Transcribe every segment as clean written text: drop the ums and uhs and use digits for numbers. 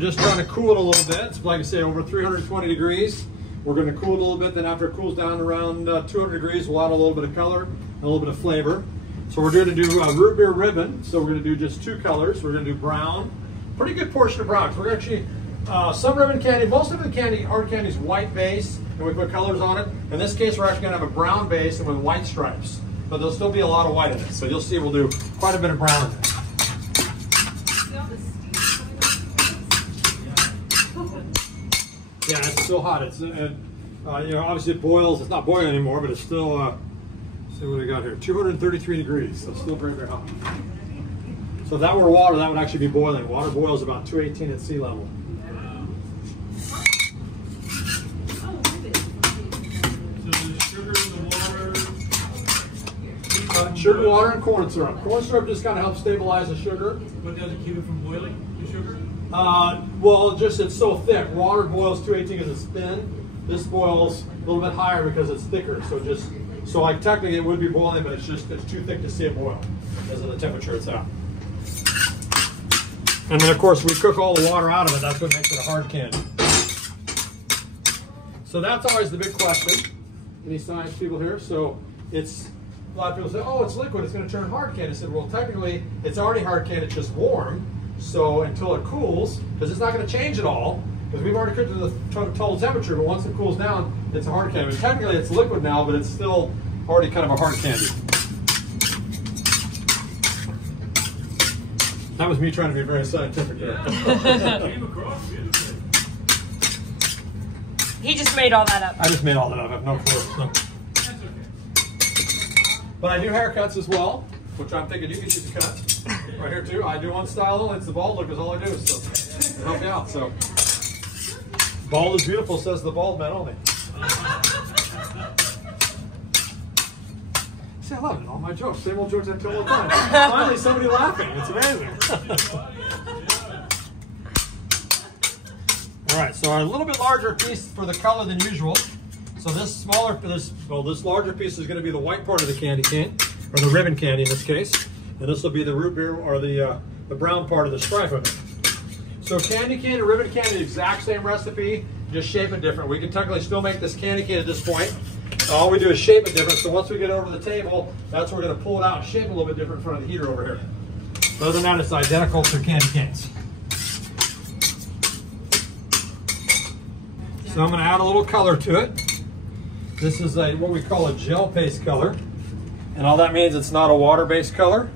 we're just trying to cool it a little bit. It's like I say, over 320 degrees. We're going to cool it a little bit, then after it cools down around 200 degrees, we'll add a little bit of color, a little bit of flavor. So we're going to do root beer ribbon. So we're going to do just 2 colors. We're going to do brown, pretty good portion of brown. We're actually, some ribbon candy, most of the candy, hard candy is white base, and we put colors on it. In this case, we're actually going to have a brown base and with white stripes, but there'll still be a lot of white in it. So you'll see we'll do quite a bit of brown in it. Yeah, it's still hot. It's you know, obviously it boils. It's not boiling anymore, but it's still. See what we got here. 233 degrees. So still very, very hot. So if that were water, that would actually be boiling. Water boils about 218 at sea level. Sugar, water, and corn syrup. Corn syrup just kind of helps stabilize the sugar. What does it keep it from boiling, the sugar? Well, just it's so thick. Water boils 218 because it's thin. This boils a little bit higher because it's thicker. So like technically it would be boiling, but it's too thick to see it boil because of the temperature it's at. And then of course we cook all the water out of it. That's what makes it a hard candy. So that's always the big question. Any science people here? So it's. A lot of people say, oh, it's liquid, it's going to turn hard candy. I said, well, technically, it's already hard candy, it's just warm. So until it cools, because it's not going to change at all, because we've already cooked it to the total temperature, but once it cools down, it's a hard candy. But technically, it's liquid now, but it's still already kind of a hard candy. That was me trying to be very scientific here. He just made all that up. I just made all that up. I have no clue. No. But I do haircuts as well, which I'm thinking you can use a cut right here too. I do one style only. It's the bald look is all I do, so to help you out. So bald is beautiful, says the bald man only. See, I love it. All my jokes, same old jokes I tell all the time. Finally, somebody laughing. It's amazing. All right, so a little bit larger piece for the color than usual. So this this larger piece is going to be the white part of the candy cane, or the ribbon candy in this case, and this will be the root beer or the brown part of the stripe of it. So candy cane and ribbon candy, the exact same recipe, just shape it different. We can technically still make this candy cane at this point. All we do is shape it different. So once we get over to the table, that's where we're going to pull it out and shape it a little bit different in front of the heater over here. But other than that, it's identical to candy canes. So I'm going to add a little color to it. This is what we call a gel paste color. And all that means it's not a water-based color.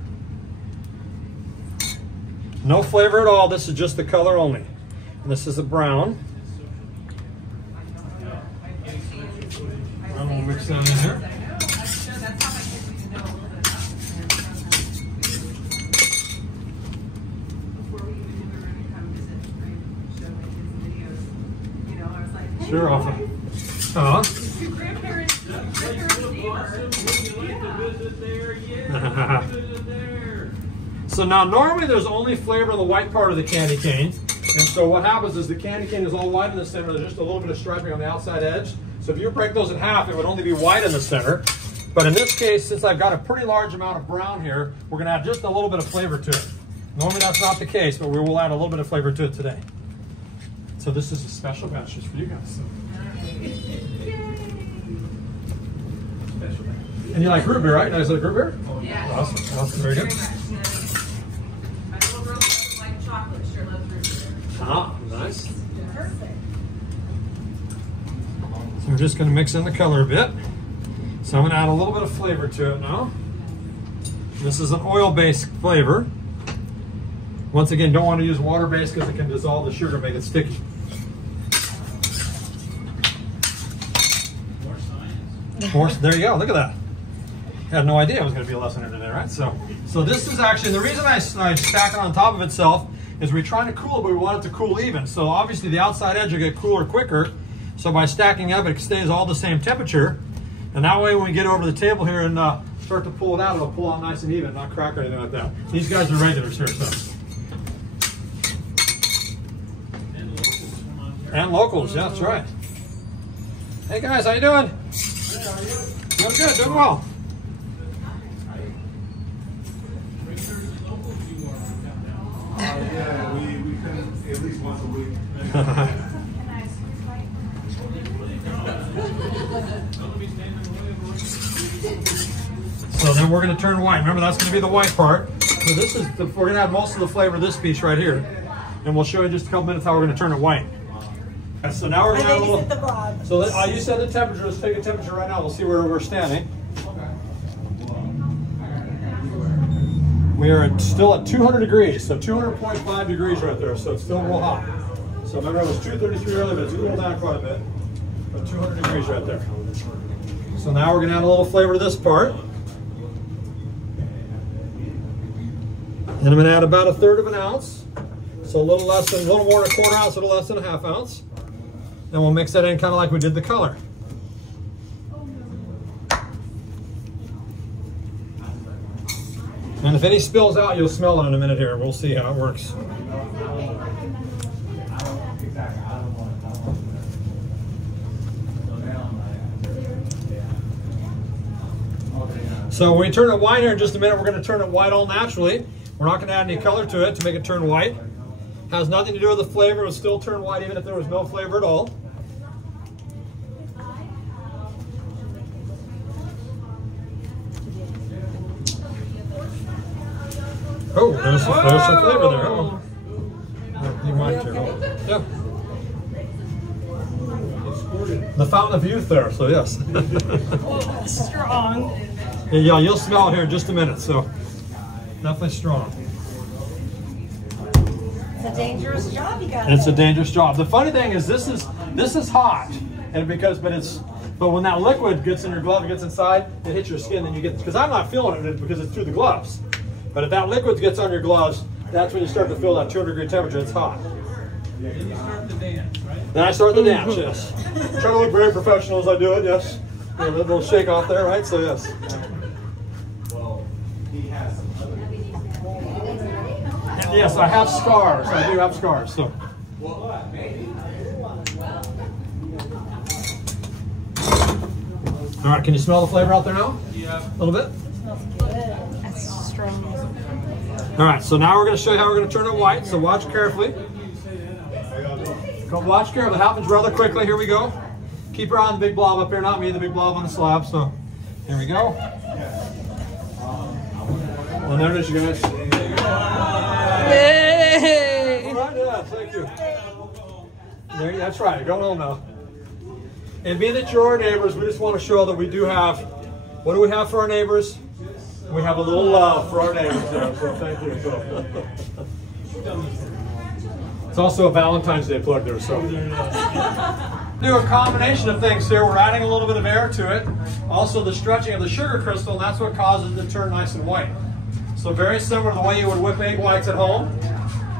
No flavor at all. This is just the color only. And this is a brown. We'll mix that in here. Sure, often. So now normally there's only flavor in the white part of the candy cane, and so what happens is the candy cane is all white in the center. There's just a little bit of striping on the outside edge. So if you break those in half, it would only be white in the center. But in this case, since I've got a pretty large amount of brown here, we're going to add just a little bit of flavor to it. Normally that's not the case, but we will add a little bit of flavor to it today. So this is a special batch just for you guys. So. And you like root beer, right? You guys like root beer? Oh, yeah. Awesome. Awesome. Very good. My little girl doesn't like chocolate. Sure loves root beer. Ah, nice. Perfect. So we're just going to mix in the color a bit. So I'm going to add a little bit of flavor to it now. This is an oil-based flavor. Once again, don't want to use water-based because it can dissolve the sugar, make it sticky. More, there you go. Look at that. I had no idea it was going to be a lesson here today, right? So this is actually, the reason I stack it on top of itself is we're trying to cool it, but we want it to cool even. So obviously the outside edge will get cooler quicker. So by stacking up, it stays all the same temperature. And that way when we get over to the table here and start to pull it out, it'll pull out nice and even, not crack or anything like that. These guys are regulars here, so. And locals, yeah, that's right. Hey guys, how you doing? Doing good, doing well. Yeah, we can at least once a week. So then we're going to turn white. Remember, that's going to be the white part. So this is we're going to have most of the flavor of this piece right here, and we'll show you in just a couple minutes how we're going to turn it white. So now we're going to add a little. So you said the temperature. Let's take a temperature right now. We'll see where we're standing. We are still at 200 degrees, so 200.5 degrees right there. So it's still real hot. So remember, it was 233 earlier, but it's cooled down quite a bit. But 200 degrees right there. So now we're going to add a little flavor to this part. And I'm going to add about 1/3 of an ounce. So a little more than a 1/4 ounce, a little less than a 1/2 ounce. And we'll mix that in kind of like we did the color. And if any spills out, you'll smell it in a minute here. We'll see how it works. So when we turn it white here in just a minute, we're going to turn it white all naturally. We're not going to add any color to it to make it turn white. Has nothing to do with the flavor. It will still turn white even if there was no flavor at all. Oh, there's some flavor there. Oh. You might too. Yeah. The fountain of youth there, so yes. Strong. Yeah, you'll smell it here in just a minute, so definitely strong. It's a dangerous job, you got. It's a dangerous job. The funny thing is this is hot, and but when that liquid gets in your glove, it gets inside, it hits your skin, then you get, because I'm not feeling it because it's through the gloves. But if that liquid gets on your gloves, that's when you start to feel that 200-degree temperature. It's hot. Then you start the dance, right? Then I start the dance, yes. Try to look very professional as I do it, yes. A little shake off there, right? So yes. And yes, I have scars. I do have scars. So. All right, can you smell the flavor out there now? Yeah. A little bit? That's strong. All right, so now we're going to show you how we're going to turn it white. So watch carefully. Watch carefully. It happens rather quickly. Here we go. Keep your eye on the big blob up here, not me, the big blob on the slab. So here we go. And there it is, you guys. Yay! All right, yeah, thank you. That's right. Go home now. And being that you're our neighbors, we just want to show that we do have. What do we have for our neighbors? We have a little love for our neighbors there. So thank you. So. It's also a Valentine's Day plug there. So. Do a combination of things here. We're adding a little bit of air to it. Also the stretching of the sugar crystal, and that's what causes it to turn nice and white. So very similar to the way you would whip egg whites at home,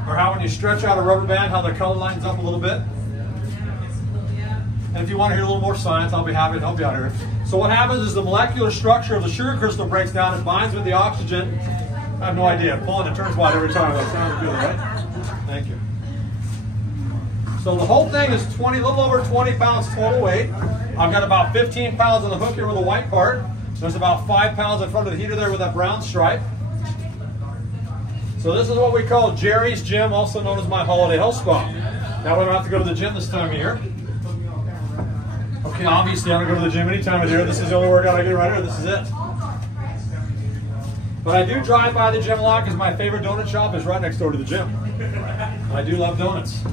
or how when you stretch out a rubber band, how the color lines up a little bit. And if you want to hear a little more science, I'll be happy to help you out here. So what happens is the molecular structure of the sugar crystal breaks down, it binds with the oxygen. I have no idea. Pulling it turns white every time. That sounds good, right? Thank you. So the whole thing is a little over 20 pounds total weight. I've got about 15 pounds on the hook here with the white part. There's about 5 pounds in front of the heater there with that brown stripe. So this is what we call Jerry's Gym, also known as my holiday health spa. Now we don't have to go to the gym this time of year. Okay, obviously I don't go to the gym any time of year. This is the only workout I get right here. This is it. But I do drive by the gym a lot because my favorite donut shop is right next door to the gym. I do love donuts.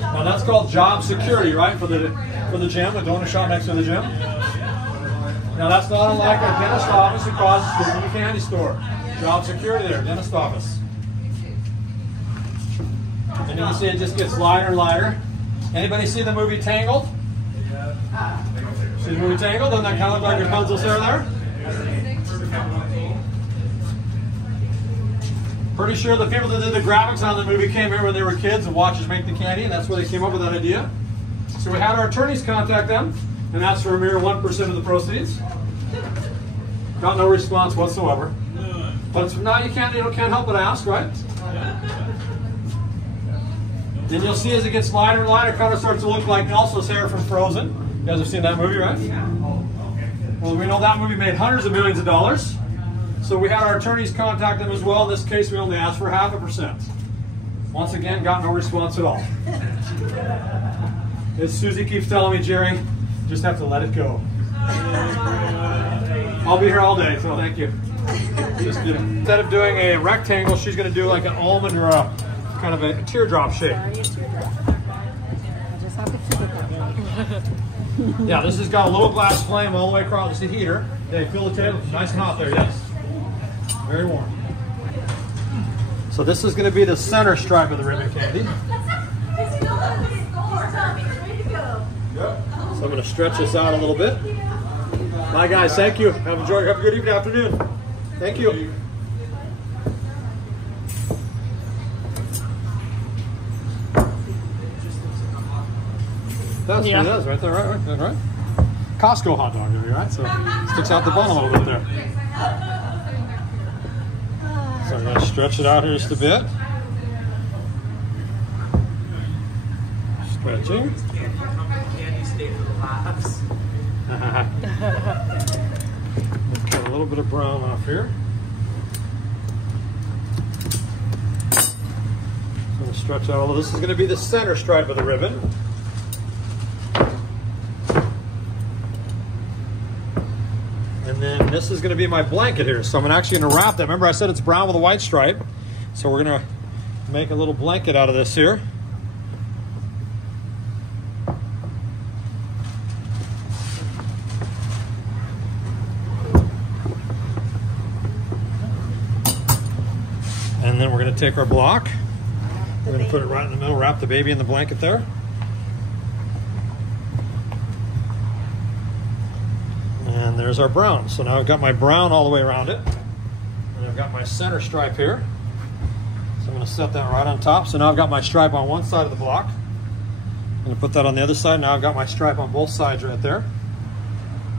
Now that's called job security, right? For the gym, a donut shop next to the gym. Now that's not unlike a dentist office across the candy store. Job security there, dentist office. And you can see it just gets lighter and lighter. Anybody see the movie Tangled? See the movie Tangled? Doesn't that kind of look like Rapunzel's hair there? Pretty sure the people that did the graphics on the movie came here when they were kids and watched us make the candy, and that's where they came up with that idea. So we had our attorneys contact them, and that's for a mere 1% of the proceeds. Got no response whatsoever. But now you can't help but ask, right? Then you'll see as it gets lighter and lighter, it kind of starts to look like Elsa's hair from Frozen. You guys have seen that movie, right? Well, we know that movie made hundreds of millions of dollars. So we had our attorneys contact them as well. In this case, we only asked for 0.5%. Once again, got no response at all. As Susie keeps telling me, Jerry, just have to let it go. I'll be here all day, so thank you. Just instead of doing a rectangle, she's going to do like an almond or a kind of a teardrop shape. Yeah, this has got a little glass flame all the way across. It's a heater. Hey, feel the table. Nice and hot there, yes. Very warm. So this is going to be the center stripe of the ribbon candy. So I'm going to stretch this out a little bit. Bye guys, thank you. Have a good evening, afternoon. Thank you. That's what it is, right there, right? Costco hot dog, right? So sticks out the bun a little bit there. So I'm going to stretch it out here just a bit. Stretching. Let's get a little bit of brown off here. So I'm going to stretch out all of this. Is going to be the center stripe of the ribbon. And then this is going to be my blanket here. So I'm actually going to wrap that. Remember I said it's brown with a white stripe. So we're going to make a little blanket out of this here. And then we're going to take our block. We're going to put it right in the middle, wrap the baby in the blanket there. And there's our brown. So now I've got my brown all the way around it. And I've got my center stripe here. So I'm going to set that right on top. So now I've got my stripe on one side of the block. I'm going to put that on the other side. Now I've got my stripe on both sides right there.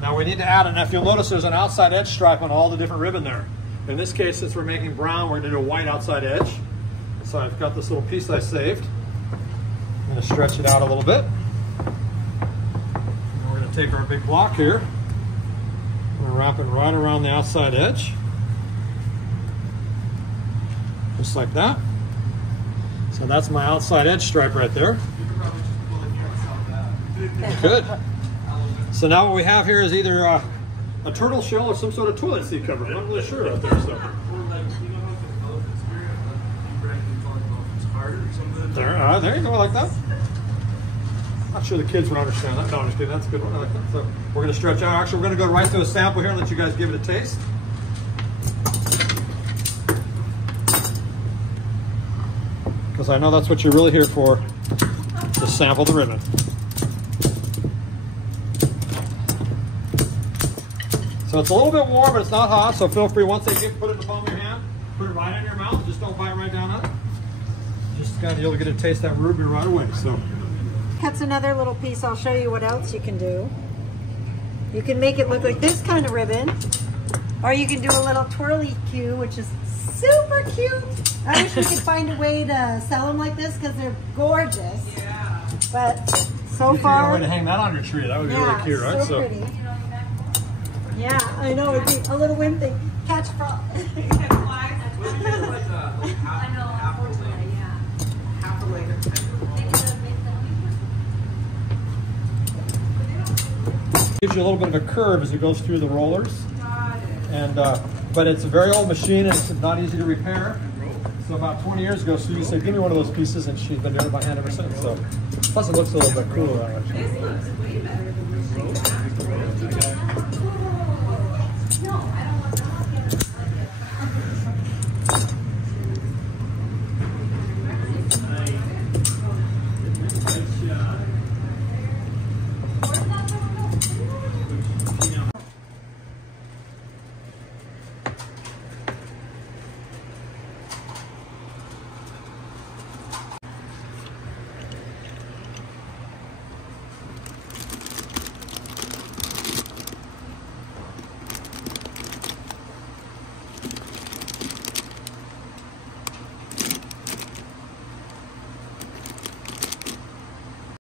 Now we need to add it. Now if you'll notice there's an outside edge stripe on all the different ribbon there. In this case, since we're making brown, we're going to do a white outside edge. So I've got this little piece I saved. I'm going to stretch it out a little bit. And we're going to take our big block here. I'm going to wrap it right around the outside edge. Just like that. So that's my outside edge stripe right there. Good. So now what we have here is either a turtle shell or some sort of toilet seat cover. I'm not really sure out there. So. There you go, I like that. Not sure the kids would understand that. No, I'm just kidding. That's a good one. I like that. So we're going to stretch out. Actually, we're going to go right through a sample here and let you guys give it a taste. Because I know that's what you're really here for, to sample the ribbon. So it's a little bit warm, but it's not hot, so feel free, once they put it in the palm of your hand, put it right in your mouth, just don't bite right down on it. Just kind of you'll get to taste that ruby right away. So That's another little piece. I'll show you what else you can do. You can make it look like this kind of ribbon, or you can do a little twirly cue, which is super cute. I wish we could find a way to sell them like this because they're gorgeous. Yeah. But so you far, a way to hang that on your tree. That would be really cute, right? So pretty. Yeah, I know. It'd be a little wind thing. Catch frog. Gives you a little bit of a curve as it goes through the rollers, and but it's a very old machine and it's not easy to repair. So about 20 years ago, Susie said, "Give me one of those pieces," and she's been doing it by hand ever since. So plus it looks a little bit cooler.